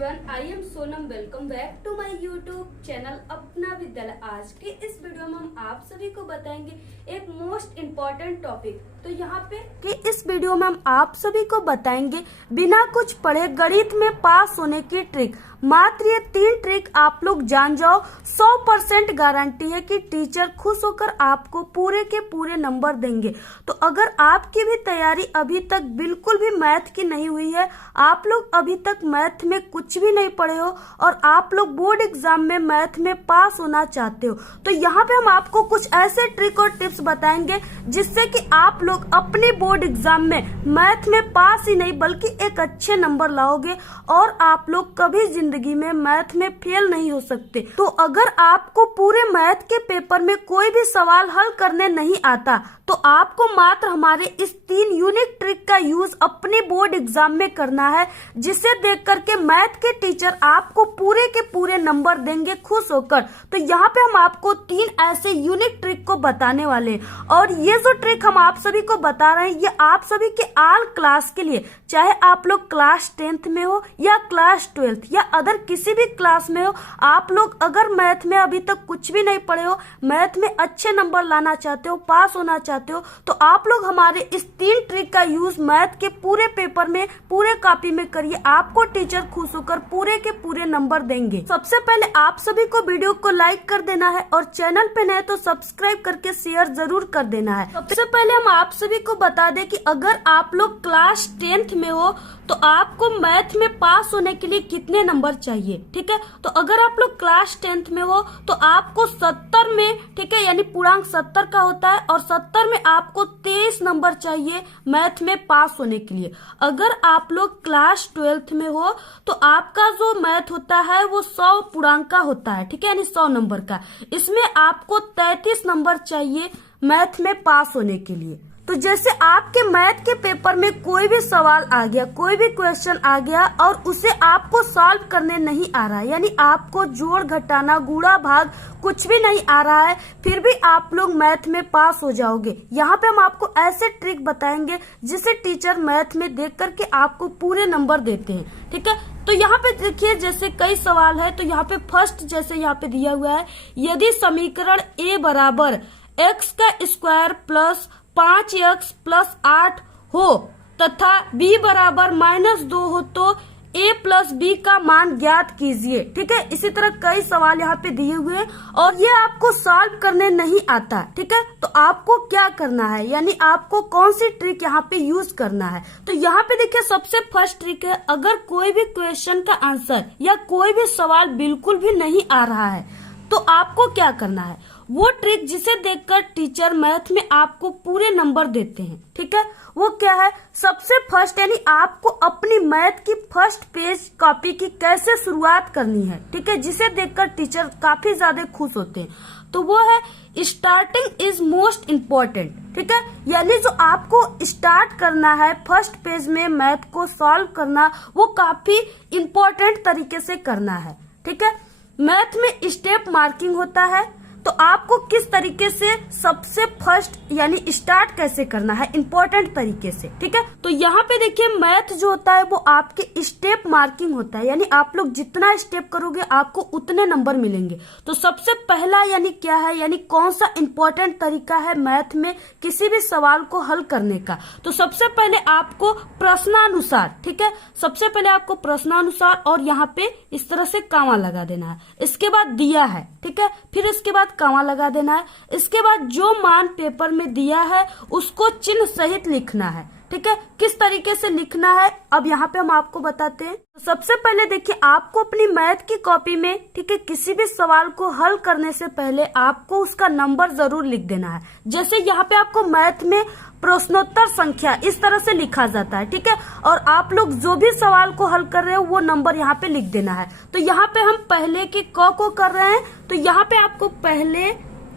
Everyone, I am Sonam. Welcome back to my YouTube channel Apna Vidyalaya. आज के इस वीडियो में हम आप सभी को बताएंगे एक मोस्ट इम्पोर्टेंट टॉपिक। तो यहाँ पे कि इस वीडियो में हम आप सभी को बताएंगे बिना कुछ पढ़े गणित में पास होने की ट्रिक। मात्र ये 3 ट्रिक आप लोग जान जाओ, 100% गारंटी है कि टीचर खुश होकर आपको पूरे के पूरे नंबर देंगे। तो अगर आपकी भी तैयारी अभी तक बिल्कुल भी मैथ की नहीं हुई है, आप लोग अभी तक मैथ में कुछ भी नहीं पढ़े हो और आप लोग बोर्ड एग्जाम में मैथ में पास होना चाहते हो, तो यहाँ पे हम आपको कुछ ऐसे ट्रिक और टिप्स बताएंगे जिससे कि आप लोग अपने बोर्ड एग्जाम में मैथ में पास ही नहीं बल्कि एक अच्छे नंबर लाओगे और आप लोग कभी जिंदगी में मैथ में फेल नहीं हो सकते। तो अगर आपको पूरे मैथ के पेपर में कोई भी सवाल हल करने नहीं आता तो आपको मात्र हमारे इस 3 यूनिक ट्रिक का यूज अपने बोर्ड एग्जाम में करना है, जिसे देख करके मैथ के टीचर आपको पूरे के पूरे नंबर देंगे खुश होकर। तो यहाँ पे हम आपको 3 ऐसे यूनिक ट्रिक को बताने वाले हैं और ये जो ट्रिक हम आप सभी को बता रहे हैं ये आप सभी के ऑल क्लास के लिए, चाहे आप लोग क्लास 10th में हो या क्लास 12th या अदर किसी भी क्लास में हो, आप लोग अगर मैथ में अभी तक कुछ भी नहीं पढ़े हो, मैथ में अच्छे नंबर लाना चाहते हो, पास होना चाहते हो, तो आप लोग हमारे इस 3 ट्रिक का यूज मैथ के पूरे पेपर में पूरे कॉपी में करिए। आपको टीचर खुश होकर पूरे के पूरे नंबर देंगे। सबसे पहले आप सभी को वीडियो को लाइक कर देना है और चैनल पे नए तो सब्सक्राइब करके शेयर जरूर कर देना है। सबसे पहले हम आप सभी को बता दें कि अगर आप लोग क्लास 10th में हो तो आपको मैथ में पास होने के लिए कितने नंबर चाहिए, ठीक है। तो अगर आप लोग क्लास 10th में हो तो आपको 70 में, ठीक है, यानी पूर्णांक 70 का होता है और 70 में आपको 23 नंबर चाहिए मैथ में पास होने के लिए। अगर आप लोग क्लास 12th में हो तो आपका जो मैथ होता है वो 100 पूर्णांक का होता है, ठीक है, यानी 100 नंबर का। इसमें आपको 33 नंबर चाहिए मैथ में पास होने के लिए। तो जैसे आपके मैथ के पेपर में कोई भी सवाल आ गया, कोई भी क्वेश्चन आ गया और उसे आपको सॉल्व करने नहीं आ रहा है, यानी आपको जोड़ घटाना गुणा भाग कुछ भी नहीं आ रहा है, फिर भी आप लोग मैथ में पास हो जाओगे। यहाँ पे हम आपको ऐसे ट्रिक बताएंगे जिसे टीचर मैथ में देख करके आपको पूरे नंबर देते हैं, ठीक है। तो यहाँ पे देखिए जैसे कई सवाल है, तो यहाँ पे फर्स्ट जैसे यहाँ पे दिया हुआ है, यदि समीकरण a बराबर x का स्क्वायर प्लस 5x प्लस 8 हो तथा b बराबर -2 हो तो a प्लस b का मान ज्ञात कीजिए, ठीक है। इसी तरह कई सवाल यहाँ पे दिए हुए हैं और ये आपको सॉल्व करने नहीं आता, ठीक है। तो आपको क्या करना है, यानी आपको कौन सी ट्रिक यहाँ पे यूज करना है। तो यहाँ पे देखिए सबसे फर्स्ट ट्रिक है, अगर कोई भी क्वेश्चन का आंसर या कोई भी सवाल बिल्कुल भी नहीं आ रहा है तो आपको क्या करना है, वो ट्रिक जिसे देखकर टीचर मैथ में आपको पूरे नंबर देते हैं, ठीक है। वो क्या है, सबसे फर्स्ट यानी आपको अपनी मैथ की फर्स्ट पेज कॉपी की कैसे शुरुआत करनी है, ठीक है, जिसे देखकर टीचर काफी ज्यादा खुश होते हैं। तो वो है स्टार्टिंग इज मोस्ट इम्पोर्टेंट, ठीक है, यानी जो आपको स्टार्ट करना है फर्स्ट पेज में मैथ को सॉल्व करना, वो काफी इम्पोर्टेंट तरीके से करना है, ठीक है। मैथ में स्टेप मार्किंग होता है, तो आपको किस तरीके से सबसे फर्स्ट यानी स्टार्ट कैसे करना है इम्पोर्टेंट तरीके से, ठीक है। तो यहाँ पे देखिए मैथ जो होता है वो आपके स्टेप मार्किंग होता है, यानी आप लोग जितना स्टेप करोगे आपको उतने नंबर मिलेंगे। तो सबसे पहला यानी क्या है, यानी कौन सा इम्पोर्टेंट तरीका है मैथ में किसी भी सवाल को हल करने का। तो सबसे पहले आपको प्रश्नानुसार, ठीक है, सबसे पहले आपको प्रश्नानुसार और यहाँ पे इस तरह से कामा लगा देना है। इसके बाद दिया है, ठीक है, फिर इसके बाद कामा लगा देना है। इसके बाद जो मान पेपर में दिया है उसको चिन्ह सहित लिखना है, ठीक है। किस तरीके से लिखना है अब यहाँ पे हम आपको बताते हैं। तो सबसे पहले देखिए आपको अपनी मैथ की कॉपी में, ठीक है, किसी भी सवाल को हल करने से पहले आपको उसका नंबर जरूर लिख देना है। जैसे यहाँ पे आपको मैथ में प्रश्नोत्तर संख्या इस तरह से लिखा जाता है, ठीक है, और आप लोग जो भी सवाल को हल कर रहे हो वो नंबर यहाँ पे लिख देना है। तो यहाँ पे हम पहले के क को कर रहे हैं, तो यहाँ पे आपको पहले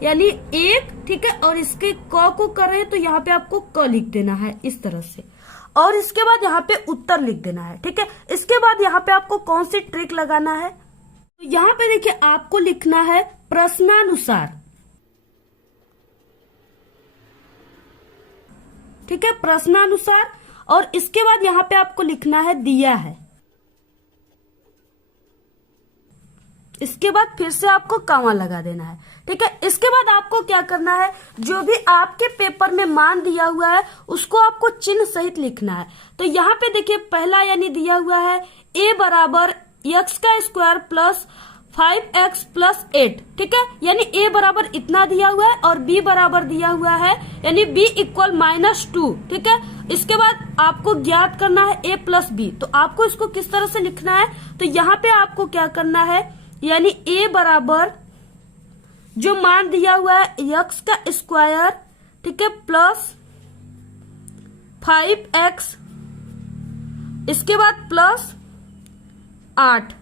यानी 1, ठीक है, और इसके क को कर रहे हैं तो यहाँ पे आपको क लिख देना है इस तरह से, और इसके बाद यहाँ पे उत्तर लिख देना है, ठीक है। इसके बाद यहाँ पे आपको कौन सी ट्रिक लगाना है, तो यहाँ पे देखिए आपको लिखना है प्रश्नानुसार, ठीक है, प्रश्नानुसार, और इसके बाद यहाँ पे आपको लिखना है दिया है। इसके बाद फिर से आपको कॉमा लगा देना है। ठीक है, इसके बाद आपको क्या करना है, जो भी आपके पेपर में मान दिया हुआ है उसको आपको चिन्ह सहित लिखना है। तो यहाँ पे देखिए पहला यानी दिया हुआ है a बराबर x का स्क्वायर प्लस 5x प्लस 8। ठीक है, यानी a बराबर इतना दिया हुआ है और b बराबर दिया हुआ है यानी b इक्वल -2। ठीक है, इसके बाद आपको ज्ञात करना है a प्लस b। तो आपको इसको किस तरह से लिखना है, तो यहाँ पे आपको क्या करना है, यानी a बराबर जो मान दिया हुआ है x का स्क्वायर, ठीक है, प्लस 5x, इसके बाद प्लस 8।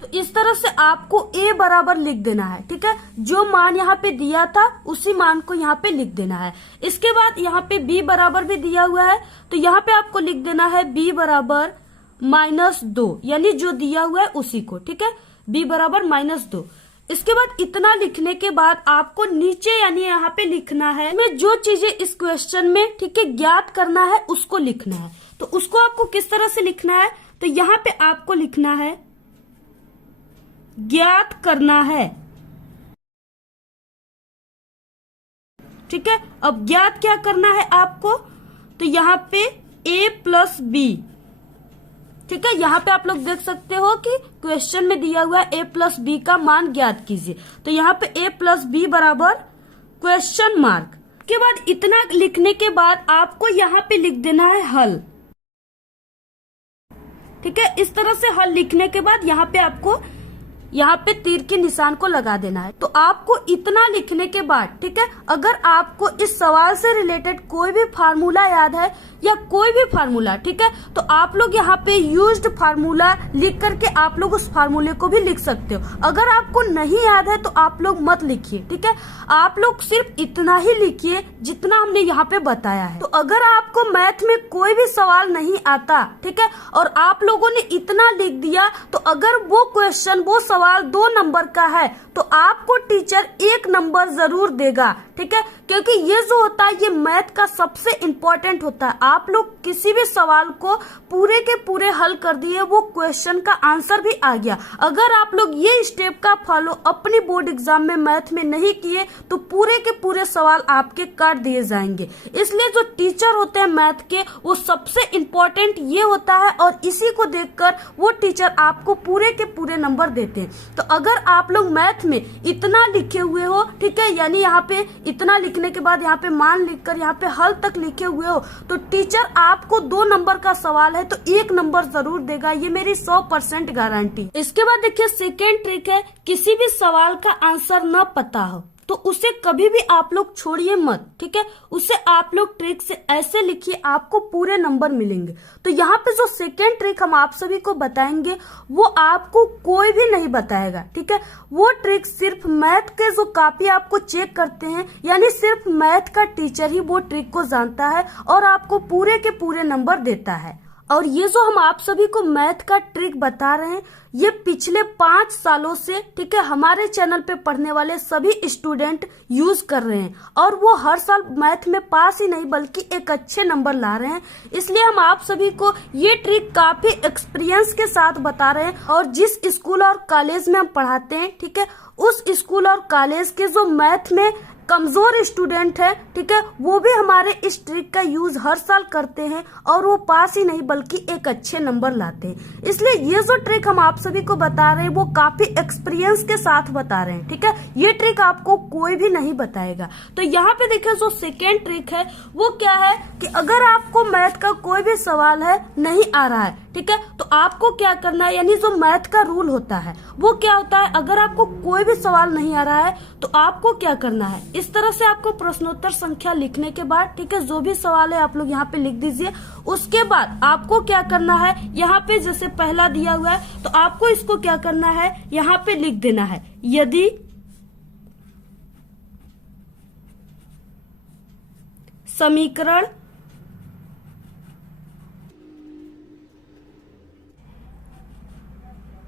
तो इस तरह से आपको a बराबर लिख देना है। ठीक है, जो मान यहाँ पे दिया था उसी मान को यहाँ पे लिख देना है। इसके बाद यहाँ पे b बराबर भी दिया हुआ है, तो यहाँ पे आपको लिख देना है b बराबर -2, यानी जो दिया हुआ है उसी को। ठीक है, b बराबर -2। इसके बाद इतना लिखने के बाद आपको नीचे यानी यहाँ पे लिखना है में जो चीजें इस क्वेश्चन में, ठीक है, ज्ञात करना है उसको लिखना है। तो उसको आपको किस तरह से लिखना है, तो यहाँ पे आपको लिखना है ज्ञात करना है। ठीक है, अब ज्ञात क्या करना है आपको, तो यहाँ पे a प्लस बी। ठीक है, यहाँ पे आप लोग देख सकते हो कि क्वेश्चन में दिया हुआ है a प्लस बी का मान ज्ञात कीजिए। तो यहाँ पे a प्लस बी बराबर क्वेश्चन मार्क। के बाद इतना लिखने के बाद आपको यहाँ पे लिख देना है हल। ठीक है, इस तरह से हल लिखने के बाद यहाँ पे आपको यहाँ पे तीर के निशान को लगा देना है। तो आपको इतना लिखने के बाद, ठीक है, अगर आपको इस सवाल से रिलेटेड कोई भी फार्मूला याद है या कोई भी फार्मूला, ठीक है, तो आप लोग यहाँ पे यूज्ड फार्मूला लिख करके आप लोग उस फार्मूले को भी लिख सकते हो। अगर आपको नहीं याद है तो आप लोग मत लिखिए। ठीक है, आप लोग सिर्फ इतना ही लिखिए जितना हमने यहाँ पे बताया है। तो अगर आपको मैथ में कोई भी सवाल नहीं आता, ठीक है, और आप लोगों ने इतना लिख दिया, तो अगर वो क्वेश्चन, वो सवाल 2 नंबर का है तो आपको टीचर 1 नंबर जरूर देगा। ठीक है, क्योंकि ये जो होता है ये मैथ का सबसे इम्पोर्टेंट होता है। आप लोग किसी भी सवाल को पूरे के पूरे हल कर दिए, वो क्वेश्चन का आंसर भी आ गया। अगर आप लोग ये स्टेप का फॉलो अपनी बोर्ड एग्जाम में मैथ में नहीं किए तो पूरे के पूरे सवाल आपके काट दिए जाएंगे। इसलिए जो टीचर होते हैं मैथ के, वो सबसे इम्पोर्टेंट ये होता है और इसी को देखकर वो टीचर आपको पूरे के पूरे नंबर देते हैं। तो अगर आप लोग मैथ में इतना लिखे हुए हो, ठीक है, यानी यहाँ पे इतना लिखने के बाद यहाँ पे मान लिखकर यहाँ पे हल तक लिखे हुए हो, तो टीचर आपको 2 नंबर का सवाल है तो 1 नंबर जरूर देगा। ये मेरी 100% गारंटी। इसके बाद देखिए सेकेंड ट्रिक है, किसी भी सवाल का आंसर न पता हो तो उसे कभी भी आप लोग छोड़िए मत। ठीक है, उसे आप लोग ट्रिक से ऐसे लिखिए, आपको पूरे नंबर मिलेंगे। तो यहाँ पे जो सेकेंड ट्रिक हम आप सभी को बताएंगे वो आपको कोई भी नहीं बताएगा। ठीक है, वो ट्रिक सिर्फ मैथ के जो कॉपी आपको चेक करते हैं, यानी सिर्फ मैथ का टीचर ही वो ट्रिक को जानता है और आपको पूरे के पूरे नंबर देता है। और ये जो हम आप सभी को मैथ का ट्रिक बता रहे हैं, ये पिछले 5 सालों से, ठीक है, हमारे चैनल पे पढ़ने वाले सभी स्टूडेंट यूज कर रहे हैं और वो हर साल मैथ में पास ही नहीं बल्कि एक अच्छे नंबर ला रहे हैं। इसलिए हम आप सभी को ये ट्रिक काफी एक्सपीरियंस के साथ बता रहे हैं। और जिस स्कूल और कॉलेज में हम पढ़ाते हैं, ठीक है, उस स्कूल और कॉलेज के जो मैथ में कमजोर स्टूडेंट है, ठीक है, वो भी हमारे इस ट्रिक का यूज हर साल करते हैं और वो पास ही नहीं बल्कि एक अच्छे नंबर लाते हैं। इसलिए ये जो ट्रिक हम आप सभी को बता रहे हैं वो काफी एक्सपीरियंस के साथ बता रहे हैं। ठीक है, ये ट्रिक आपको कोई भी नहीं बताएगा। तो यहाँ पे देखिए जो सेकेंड ट्रिक है वो क्या है कि अगर आपको मैथ का कोई भी सवाल है नहीं आ रहा है, ठीक है, तो आपको क्या करना है, यानी जो मैथ का रूल होता है वो क्या होता है, अगर आपको कोई भी सवाल नहीं आ रहा है तो आपको क्या करना है, इस तरह से आपको प्रश्नोत्तर संख्या लिखने के बाद, ठीक है, जो भी सवाल है आप लोग यहाँ पे लिख दीजिए। उसके बाद आपको क्या करना है, यहाँ पे जैसे पहला दिया हुआ है तो आपको इसको क्या करना है, यहाँ पे लिख देना है, यदि समीकरण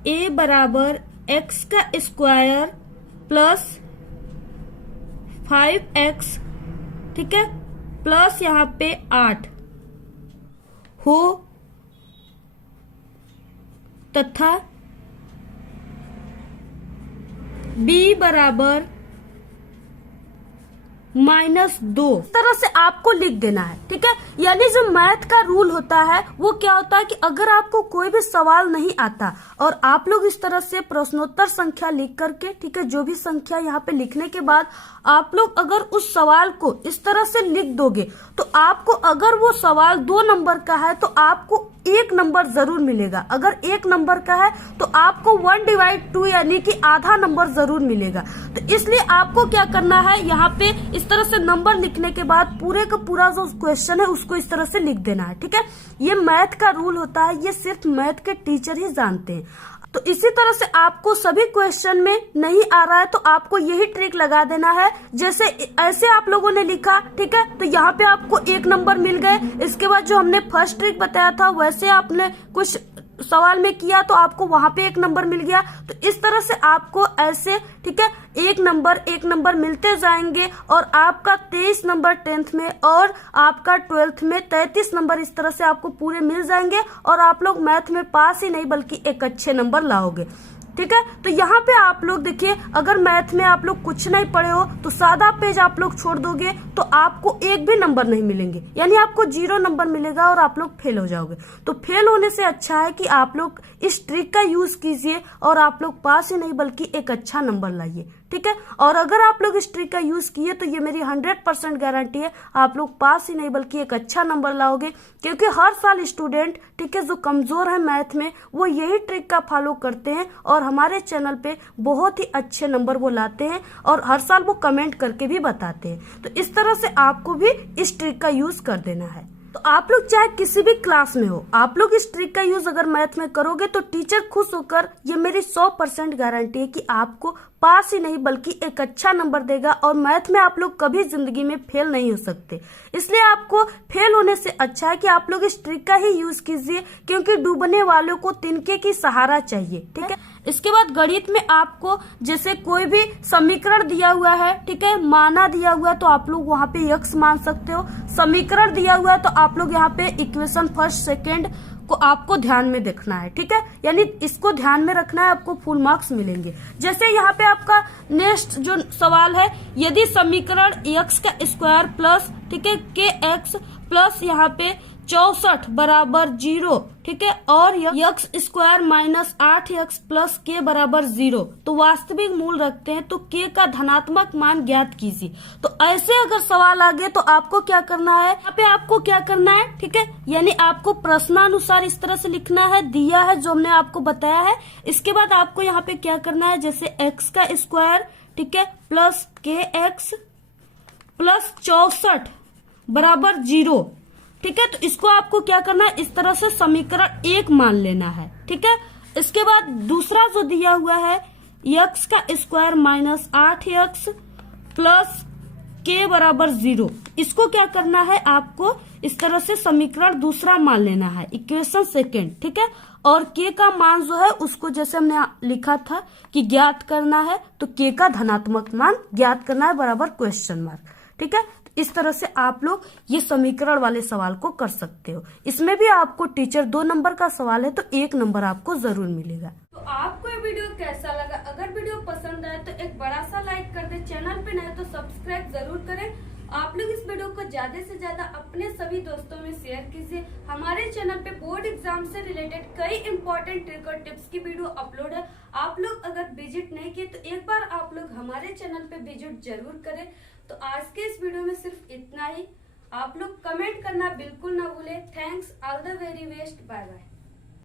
a बराबर x का स्क्वायर प्लस 5x, ठीक है, प्लस यहाँ पे 8 हो तथा b बराबर -2 इस तरह से आपको लिख देना है। ठीक है, यानी जो मैथ का रूल होता है वो क्या होता है कि अगर आपको कोई भी सवाल नहीं आता और आप लोग इस तरह से प्रश्नोत्तर संख्या लिख करके, ठीक है, जो भी संख्या यहाँ पे लिखने के बाद आप लोग अगर उस सवाल को इस तरह से लिख दोगे तो आपको, अगर वो सवाल 2 नंबर का है तो आपको 1 नंबर जरूर मिलेगा। अगर 1 नंबर का है तो आपको 1/2 यानी कि आधा नंबर जरूर मिलेगा। तो इसलिए आपको क्या करना है, यहाँ पे इस तरह से नंबर लिखने के बाद पूरे का पूरा जो क्वेश्चन है उसको इस तरह से लिख देना है। ठीक है, ये मैथ का रूल होता है, ये सिर्फ मैथ के टीचर ही जानते हैं। तो इसी तरह से आपको सभी क्वेश्चन में नहीं आ रहा है तो आपको यही ट्रिक लगा देना है। जैसे ऐसे आप लोगों ने लिखा, ठीक है, तो यहाँ पे आपको 1 नंबर मिल गए। इसके बाद जो हमने फर्स्ट ट्रिक बताया था वैसे आपने कुछ सवाल में किया तो आपको वहां पे 1 नंबर मिल गया। तो इस तरह से आपको ऐसे, ठीक है, 1 नंबर मिलते जाएंगे और आपका 23 नंबर 10th में और आपका 12th में 33 नंबर इस तरह से आपको पूरे मिल जाएंगे और आप लोग मैथ में पास ही नहीं बल्कि एक अच्छे नंबर लाओगे। ठीक है, तो यहाँ पे आप लोग देखिए, अगर मैथ में आप लोग कुछ नहीं पढ़े हो तो सादा पेज आप लोग छोड़ दोगे तो आपको 1 भी नंबर नहीं मिलेंगे, यानी आपको 0 नंबर मिलेगा और आप लोग फेल हो जाओगे। तो फेल होने से अच्छा है कि आप लोग इस ट्रिक का यूज कीजिए और आप लोग पास ही नहीं बल्कि एक अच्छा नंबर लाइए। ठीक है, और अगर आप लोग इस ट्रिक का यूज किए तो ये मेरी 100% गारंटी है, आप लोग पास ही नहीं बल्कि एक अच्छा नंबर लाओगे। क्योंकि हर साल स्टूडेंट, ठीक है, जो कमजोर है मैथ में वो यही ट्रिक का फॉलो करते हैं और हमारे चैनल पे बहुत ही अच्छे नंबर वो लाते हैं और हर साल वो कमेंट करके भी बताते हैं। तो इस तरह से आपको भी इस ट्रिक का यूज कर देना है। तो आप लोग चाहे किसी भी क्लास में हो, आप लोग इस ट्रिक का यूज अगर मैथ में करोगे तो टीचर खुश होकर, ये मेरी 100% गारंटी है कि आपको पास ही नहीं बल्कि एक अच्छा नंबर देगा और मैथ में आप लोग कभी जिंदगी में फेल नहीं हो सकते। इसलिए आपको फेल होने से अच्छा है कि आप लोग इस ट्रिक का ही यूज कीजिए, क्योंकि डूबने वालों को तिनके की सहारा चाहिए। ठीक है, इसके बाद गणित में आपको जैसे कोई भी समीकरण दिया हुआ है, ठीक है, माना दिया हुआ है तो आप लोग वहाँ पे x मान सकते हो। समीकरण दिया हुआ है तो आप लोग यहाँ पे इक्वेशन फर्स्ट सेकेंड को आपको ध्यान में देखना है। ठीक है, यानी इसको ध्यान में रखना है, आपको फुल मार्क्स मिलेंगे। जैसे यहाँ पे आपका नेक्स्ट जो सवाल है, यदि समीकरण x का स्क्वायर प्लस, ठीक है, kx प्लस यहाँ पे 64 बराबर 0, ठीक है, और x square minus 8x plus k बराबर 0, तो वास्तविक मूल रखते हैं तो k का धनात्मक मान ज्ञात कीजिए। तो ऐसे अगर सवाल आ गए तो आपको क्या करना है, यहाँ पे आपको क्या करना है, ठीक है, यानी आपको प्रश्नानुसार इस तरह से लिखना है, दिया है जो हमने आपको बताया है। इसके बाद आपको यहाँ पे क्या करना है, जैसे x का स्क्वायर, ठीक है, प्लस kx प्लस 64 बराबर 0, ठीक है, तो इसको आपको क्या करना है, इस तरह से समीकरण 1 मान लेना है। ठीक है, इसके बाद दूसरा जो दिया हुआ है x का square minus 8x plus k बराबर 0, इसको क्या करना है, आपको इस तरह से समीकरण दूसरा मान लेना है, इक्वेशन सेकेंड। ठीक है, और k का मान जो है उसको जैसे हमने लिखा था कि ज्ञात करना है, तो k का धनात्मक मान ज्ञात करना है बराबर क्वेश्चन मार्क। ठीक है, इस तरह से आप लोग ये समीकरण वाले सवाल को कर सकते हो। इसमें भी आपको टीचर 2 नंबर का सवाल है तो 1 नंबर आपको जरूर मिलेगा। तो आपको ये वीडियो कैसा लगा? अगर वीडियो पसंद आए तो एक बड़ा सा लाइक कर दे, चैनल पे नए तो सब्सक्राइब जरूर करें। आप लोग इस वीडियो को ज्यादा से ज्यादा अपने सभी दोस्तों में शेयर कीजिए। हमारे चैनल पे बोर्ड एग्जाम से रिलेटेड कई इंपॉर्टेंट ट्रिक और टिप्स की वीडियो अपलोड है। आप लोग अगर विजिट नहीं किए तो एक बार आप लोग हमारे चैनल पे विजिट जरूर करें। तो आज के इस वीडियो में सिर्फ इतना ही। आप लोग कमेंट करना बिल्कुल ना भूले। Thanks, all the very best, bye bye.